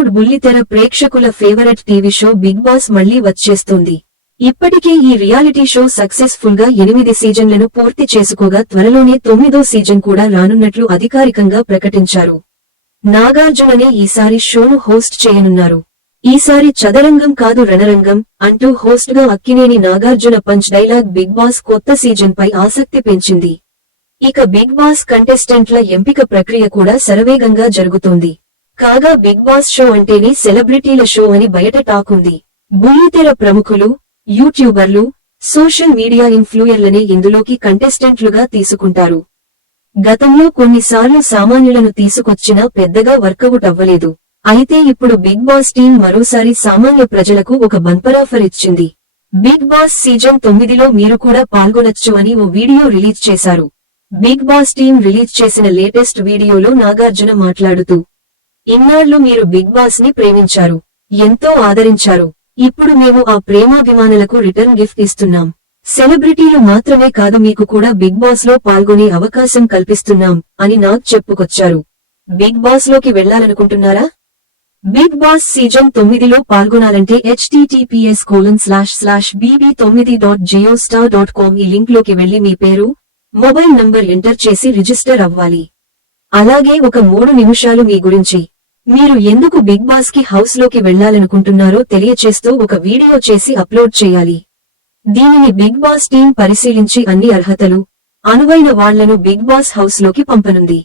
టాలీవుడ్ బుల్లితెర ప్రేక్షకుల favourite TV show Bigg Boss మళ్లీ వచ్చేస్తోంది. ఇప్పటికే ఈ రియాలిటీ షో సక్సెస్ఫుల్ గా 8 సీజన్లను పూర్తి చేసుకోగా త్వరలోనే 9వ సీజన్ కూడా రానున్నట్లు అధికారికంగా ప్రకటించారు. నాగార్జుననే ఈసారి షోను హోస్ట్ చేయనున్నారు. ఈసారి చదరంగం కాదు రణరంగం అంటూ హోస్ట్ గా Akkineni Nagarjuna punch dialogue Bigg Boss కొత్త సీజన్ పై ఆసక్తి పెంచింది. ఇక బిగ్ బాస్ కంటెస్టెంట్ల ఎంపిక ప్రక్రియ కూడా శరవేగంగా జరుగుతోంది. కాగా బిగ్ బాస్ షో అంటేనే సెలబ్రిటీల షో అని బయట టాక్ ఉంది. బుల్లితెర ప్రముఖులు, యూట్యూబర్లు, సోషల్ మీడియా ఇన్ఫ్లూయర్లనే ఇందులోకి కంటెస్టెంట్లుగా తీసుకుంటారు. గతంలో కొన్నిసార్లు సామాన్యులను తీసుకొచ్చినా పెద్దగా వర్కౌట్ అవ్వలేదు. అయితే ఇప్పుడు బిగ్ బాస్ టీం మరోసారి సామాన్య ప్రజలకు ఒక బంపరాఫర్ ఇచ్చింది. బిగ్ బాస్ సీజన్ 9లో మీరు కూడా పాల్గొనొచ్చు అని ఓ వీడియో రిలీజ్ చేశారు. బిగ్ బాస్ టీం రిలీజ్ చేసిన లేటెస్ట్ వీడియోలో నాగార్జున మాట్లాడుతూ, ఇన్నాళ్లు మీరు బిగ్ బాస్ ని ప్రేమించారు, ఎంతో ఆదరించారు. ఇప్పుడు మేము ఆ ప్రేమాభిమానులకు రిటర్న్ గిఫ్ట్ ఇస్తున్నాం. సెలబ్రిటీలు మాత్రమే కాదు మీకు కూడా బిగ్ బాస్ లో పాల్గొనే అవకాశం కల్పిస్తున్నాం అని నాగ్ చెప్పుకొచ్చారు. బిగ్ బాస్ లోకి వెళ్లాలనుకుంటున్నారా? బిగ్ బాస్ సీజన్ 9లో పాల్గొనాలంటే https://bb9.geostar.com ఈ లింక్ లోకి వెళ్లి మీ పేరు, మొబైల్ నంబర్ ఎంటర్ చేసి రిజిస్టర్ అవ్వాలి. అలాగే ఒక 3 నిమిషాలు మీ గురించి, మీరు ఎందుకు బిగ్ బాస్ కి హౌస్ లోకి వెళ్లాలనుకుంటున్నారో తెలియచేస్తూ ఒక వీడియో చేసి అప్లోడ్ చేయాలి. దీనిని బిగ్ బాస్ టీం పరిశీలించి అన్ని అర్హతలు, అనువైన వాళ్లను బిగ్ బాస్ హౌస్ లోకి పంపనుంది.